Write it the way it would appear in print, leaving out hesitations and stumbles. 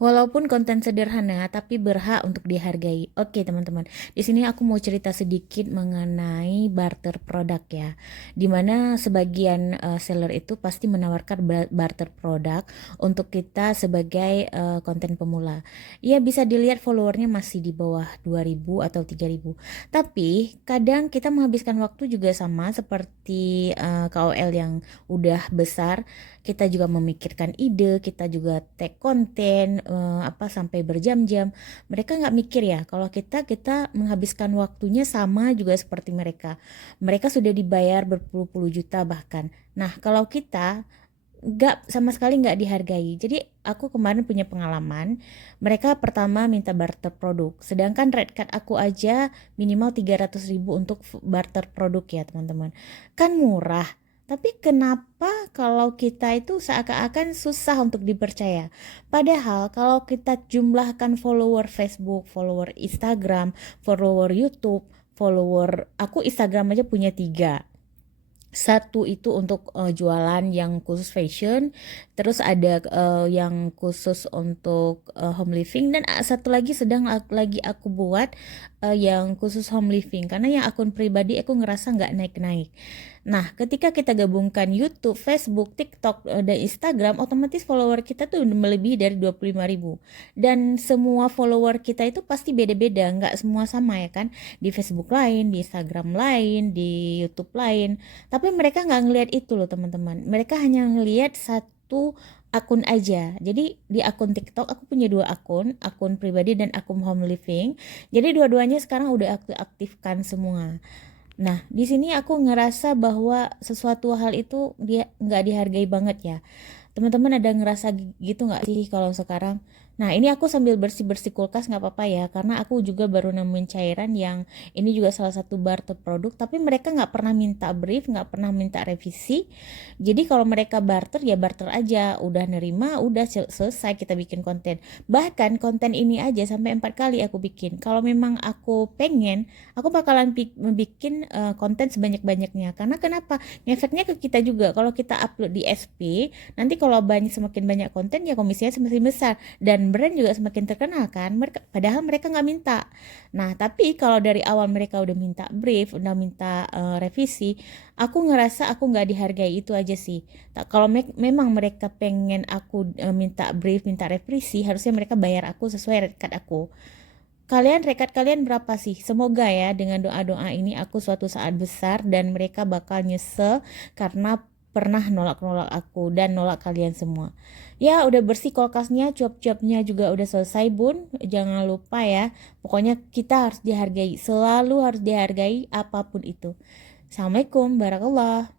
Walaupun konten sederhana, tapi berhak untuk dihargai. Oke, teman-teman. Di sini aku mau cerita sedikit mengenai barter produk ya. Dimana sebagian seller itu pasti menawarkan barter produk untuk kita sebagai konten pemula. Ya, bisa dilihat followernya masih di bawah 2.000 atau 3.000. Tapi kadang kita menghabiskan waktu juga sama seperti KOL yang udah besar. Kita juga memikirkan ide, kita juga tag konten apa sampai berjam-jam. Mereka nggak mikir ya kalau kita menghabiskan waktunya sama juga seperti mereka. Mereka sudah dibayar berpuluh-puluh juta bahkan. Nah, kalau kita nggak sama sekali nggak dihargai. Jadi aku kemarin punya pengalaman, mereka pertama minta barter produk, sedangkan red card aku aja minimal 300.000 untuk barter produk ya teman-teman. Kan murah, tapi kenapa kalau kita itu seakan-akan susah untuk dipercaya? Padahal kalau kita jumlahkan follower Facebook, follower Instagram, follower YouTube, follower aku Instagram aja punya 3. Satu itu untuk jualan yang khusus fashion, terus ada yang khusus untuk home living, dan satu lagi sedang lagi aku buat yang khusus home living karena yang akun pribadi aku ngerasa nggak naik-naik. Nah, ketika kita gabungkan YouTube, Facebook, TikTok, dan Instagram, otomatis follower kita tuh melebihi dari 25.000. Dan semua follower kita itu pasti beda-beda, nggak semua sama ya kan. Di Facebook lain, di Instagram lain, di YouTube lain. Tapi mereka nggak ngelihat itu loh teman-teman. Mereka hanya ngelihat satu akun aja. Jadi di akun TikTok aku punya 2 akun, akun pribadi dan akun home living. Jadi dua-duanya sekarang udah aku aktifkan semua. Nah, di sini aku ngerasa bahwa sesuatu hal itu dia nggak dihargai banget ya. Teman-teman ada ngerasa gitu nggak sih kalau sekarang? Nah, ini aku sambil bersih-bersih kulkas nggak apa-apa ya, karena aku juga baru nemuin cairan yang ini juga salah satu barter produk, tapi mereka nggak pernah minta brief, nggak pernah minta revisi. Jadi kalau mereka barter ya barter aja, udah nerima, udah selesai kita bikin konten. Bahkan konten ini aja sampai 4 kali aku bikin. Kalau memang aku pengen, aku bakalan bikin konten sebanyak-banyaknya. Karena kenapa? Ngefeknya ke kita juga. Kalau kita upload di SP, nanti kalau semakin banyak konten ya komisinya semakin besar dan brand juga semakin terkenal kan. Padahal mereka nggak minta. Nah, tapi kalau dari awal mereka udah minta brief, udah minta revisi, aku ngerasa aku nggak dihargai, itu aja sih. Kalau memang mereka pengen aku minta brief, minta revisi, harusnya mereka bayar aku sesuai rate card aku. Kalian rekat kalian berapa sih? Semoga ya dengan doa-doa ini aku suatu saat besar dan mereka bakal nyesel karena pernah nolak-nolak aku dan nolak kalian semua. Ya udah bersih kulkasnya, cuap-cuapnya juga udah selesai bun. Jangan lupa ya. Pokoknya kita harus dihargai, selalu harus dihargai apapun itu. Assalamualaikum, barakallah.